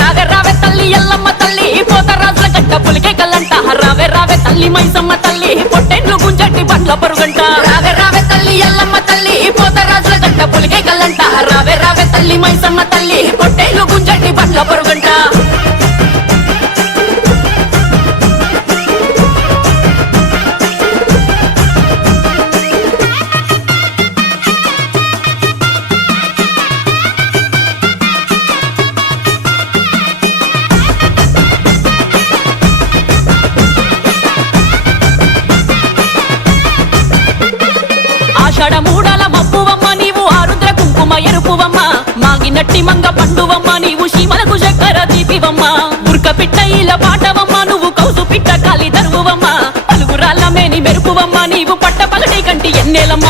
రావే రావే తల్లి ఎల్లమ్మ తల్లి పోతరాజుల గంట పులికే కల్లంట రావే రావే తల్లి మైసమ్మ తల్లి పొట్టెండ్లు గుంజట్టి బండ్ల పరుగంట రావే రావే తల్లి ఎల్లమ్మ తల్లి పోతరాజుల గంట పులికే కల్లంట రావే రావే తల్లి మైసమ్మ తల్లి పొట్టెండ్లు గుంజట్టి బండ్ల పరుగంట ఆషాఢ మూడాల మబ్బువమ్మ నీవు ఆరుద్ర కుంకుమ ఎరుపువమ్మ మాగినట్టి మంగ పండువమ్మ నీవు శీమలకు చక్కెర తీపివమ్మ బుర్క పిట్ట ఈల పాటవమ్మ నువ్వు కౌసు పిట్ట కాలి దరువువమ్మ పలుగురాళ్ళ మేని మెరుపువమ్మ నీవు పట్ట పగటి కంటి ఎన్నేలమ్మ